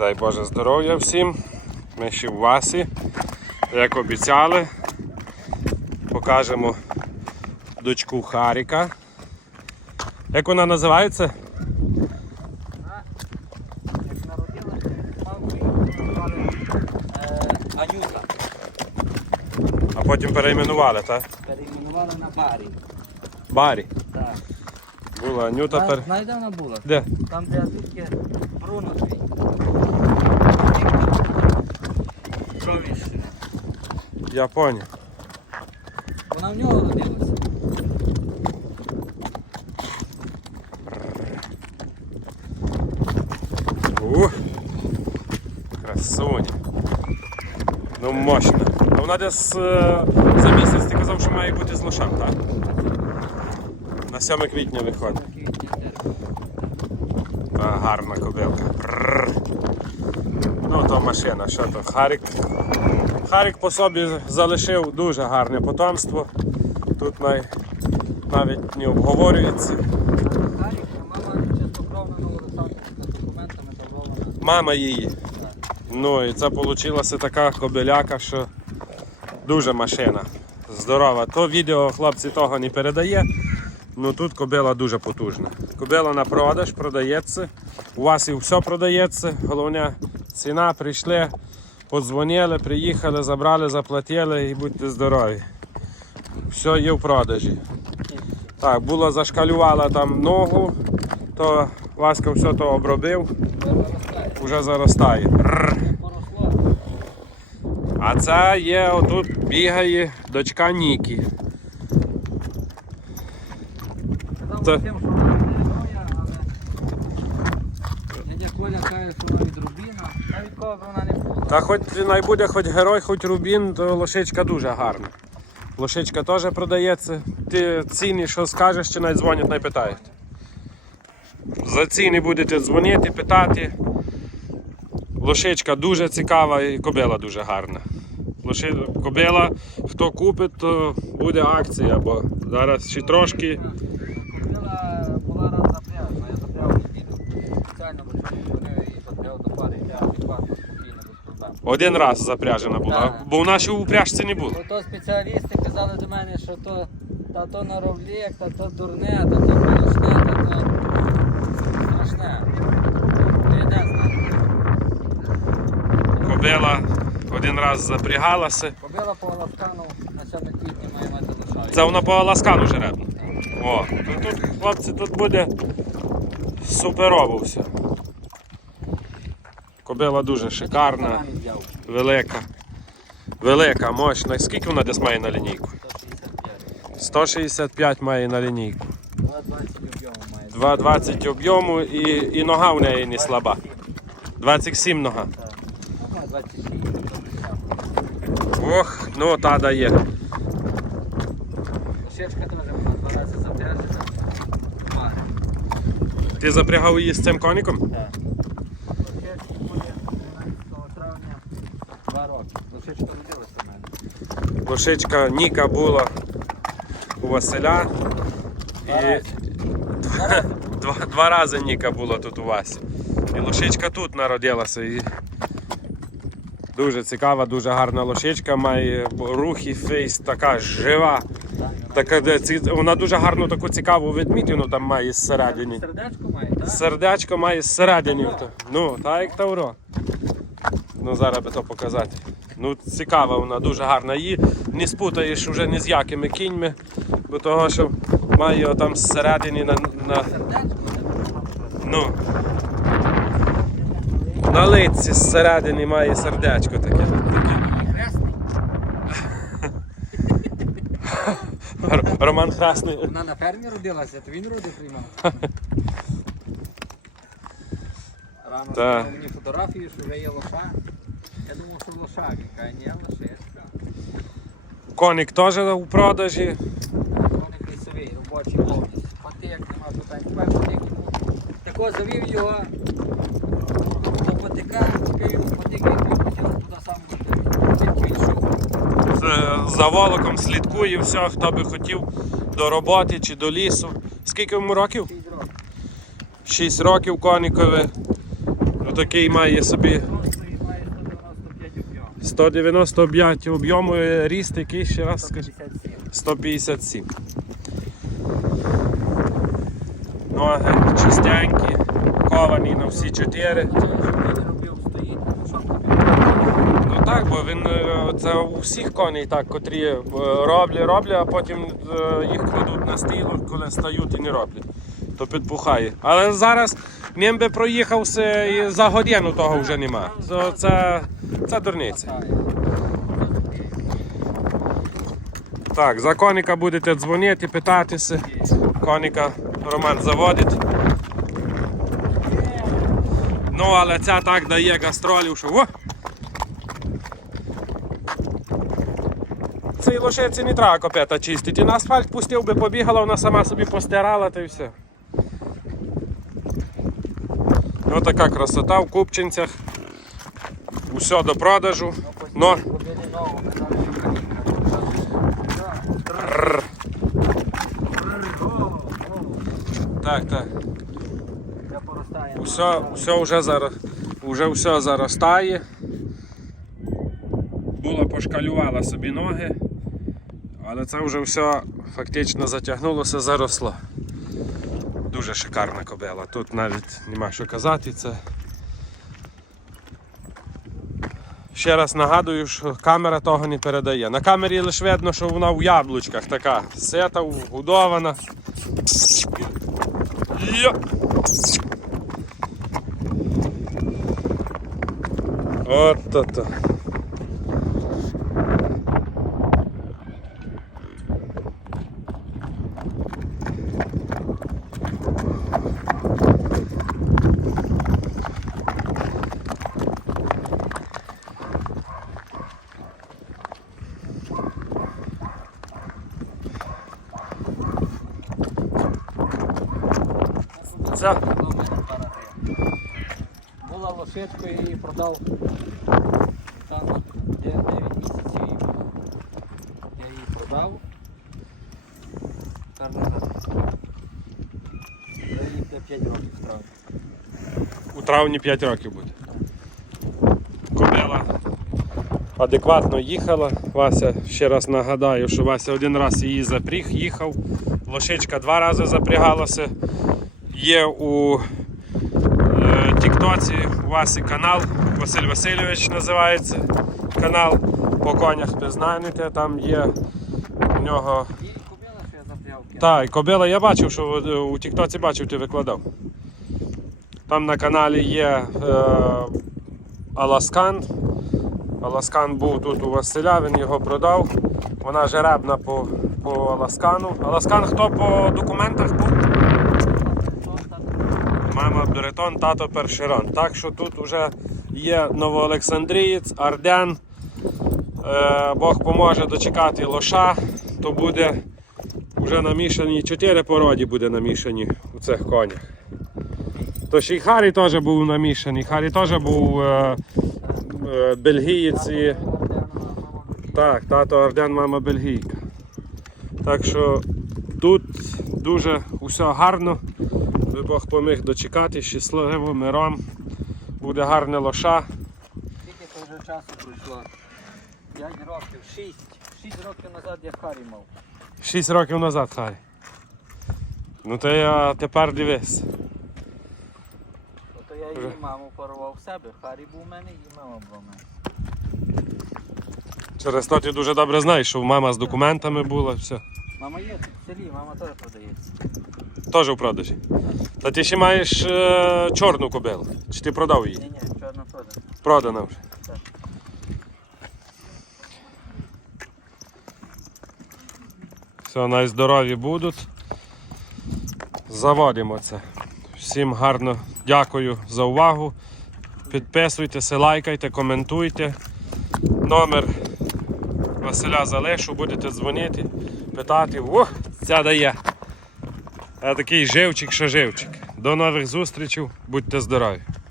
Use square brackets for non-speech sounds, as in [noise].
Дай Боже здоров'я всім. Ми ще в Васі. Як обіцяли, покажемо дочку Харіка. Як вона називається? Як народилася, Анюта. А потім перейменували, так? Перейменували на Барі. Барі. Так. Була Анюта пер... Знаєш, де вона була? Де? Там, де звідки Бруно твій. Я поняв. Вона в нього родилася. Ух, красуня. Ну мощно. Ну, Вона десь е, за місяць ти казав, що має бути з лошам, так? На 7 квітня виходить. Та гарна кобилка. Ну то машина, що то? Харік. Харік по собі залишив дуже гарне потомство. Тут най... навіть не обговорюється. Гарік, мама чистокровна новоолександрівська з документами таврована. Мама її. Ну і це вийшла така кобиляка, що дуже машина. Здорова. То відео хлопці того не передає. Ну тут кобила дуже потужна. Кобила на продаж продається. У вас і все продається. Головне, ціна прийшли, подзвонили, приїхали, забрали, заплатили і будьте здорові. Все є в продажі. Так, була зашкалювала там ногу, то Васька все то обробив, вже заростає. А це є отут бігає дочка Нікі. Рубіна. Та хоч най буде хоч герой, хоч рубін, то лошичка дуже гарна. Лошичка теж продається. Ти ціни, що скажеш, чи навіть дзвонять, не питають. За ціни будете дзвонити, питати. Лошичка дуже цікава і кобила дуже гарна. Лоши... Кобила, хто купить, то буде акція, бо зараз ще трошки. Купила, була раз запряжена, я запряг неділю. Спеціально бо чому вони її запряг до пари, я адекватно, спокійно, без проблем. Один раз запряжена була, Так. бо в нашій упряжці не було. Ото спеціалісти казали до мене, що то та то наровлік, та то дурне, та то страшне, та то страшне. Ну, знати. Кобила один раз запрягалася. Побила по ласкану на 7 квітня має мати лишаю. Це вона по ласкану жеребна. О, тут, хлопці, тут буде суперово все. Кобила дуже шикарна, велика. Велика, мощна. Скільки вона десь має на лінійку? 165. 165 має на лінійку. 220 об'єму має. 2,20 об'єму і, і нога в неї не слаба. 27 нога. Так. Має 26. Ох, ну та дає. Щечка теж вона два рази запряжена. Ти запрягав її з цим коником? Так. Лошечці буде 12 травня 2 роки. Лошечка родилася в мене. Лошичка Ніка була у Василя. І Два [laughs] два, два рази Ніка була тут у вас. І лошичка тут народилася. І дуже цікава, дуже гарна лошичка, має рухи, фейс, така жива. Така, де ці- вона дуже гарну таку цікаву відмітину там має зсередині. Сердечко має, так? Сердечко має зсередині. Ну, так як Тавро. Ну, зараз би то показати. Ну, цікава вона, дуже гарна. Її не спутаєш вже ні з якими кіньми, бо того, що має там зсередині на, на, ну, на лиці зсередині має сердечко таке. Роман Красний. Вона на фермі родилася, то він роди приймав. [laughs] Рано Та. мені фотографію, що вже є лоша. Я думав, що лоша, каже, ні, лошечка. Коник теж у продажі. Коник лісовий, робочий повністю. Патик, нема питань. Тепер патик йому. Тако завів його до патика, купив йому патик, він хотів туди сам. Як. З- За волоком слідкує все, хто би хотів до роботи чи до лісу. Скільки йому років? Шість років. 6 років коникові. Отакий має собі Просто має 195 об'єм. 195 об'єму, е, ріст який ще раз скажи. 157. 157. Ноги чистенькі, ковані на всі чотири. Ну, так, бо він е, це у всіх коней так, котрі е, роблять, роблять, а потім їх кладуть на стіл, коли стають і не роблять. То підпухає. Але зараз ним би проїхався і за годину того вже нема. Це, це дурниця. Так, за коника будете дзвонити, питатися. Коника Роман заводить. Ну, але ця так дає гастролів, що. Во! Цій лошиці не треба копета чистити. На асфальт пустив би, побігала, вона сама собі постирала та й все. Така красота в купчинцях. Усе до продажу. Но. Так, так. Усе, усе вже зараз, уже все заростає. Була пошкалювала собі ноги, але це вже все фактично затягнулося, заросло. Дуже шикарна кобила. Тут навіть нема що казати. Це... Ще раз нагадую, що камера того не передає. На камері лише видно, що вона в яблучках така. Сета, вгодована. Йо! От то то. Це Була лошичка і її продав. Там 9 місяців їй було. Я її продав. Я їй буде 5 років справді. у травні 5 років буде. Кобила адекватно їхала. Вася, ще раз нагадаю, що Вася один раз її запріг, їхав. Лошичка два рази запрягалася. Є у е, Тіктоці у Васі канал Василь Васильович називається канал. По конях ви знаєте, там є у нього. І купила, що я запряв. Так, і кобила я бачив, що е, у Тіктоці бачив, ти викладав. Там на каналі є е, Аласкан. Аласкан був тут у Василя, він його продав. Вона жеребна по, по Аласкану. Аласкан хто по документах був? Мама Беретон, тато Першерон. Так що тут вже є Новоолександрієць, Арден. Е, Бог поможе дочекати лоша, то буде вже намішані, чотири породі буде намішані у цих конях. То ще й Харі теж був намішаний. Харі теж був е, е, бельгієць і так, тато Арден, мама бельгійка. Так що тут дуже усе гарно. Ви Бог поміг дочекати, щасливо, миром. Буде гарне лоша. Скільки то вже часу пройшло? 5 років, 6. 6 років назад я Харі мав. 6 років назад, Харі. Ну то я тепер дивись. Ото я її маму порвав в себе. Харі був у мене і мама була в мене. Через то ти дуже добре знаєш, що мама з документами була, все. Мама є в селі, мама теж продається. Теж у продажі. Та ти ще маєш е, чорну кобилу. Чи ти продав її? Ні, ні, чорна продана. Продана вже. Так. Все, найздорові будуть. Заводимо це. Всім гарно дякую за увагу. Підписуйтеся, лайкайте, коментуйте. Номер Василя залишу, будете дзвонити, питати. О, ця дає. А такий живчик, що живчик. До нових зустрічей, будьте здорові!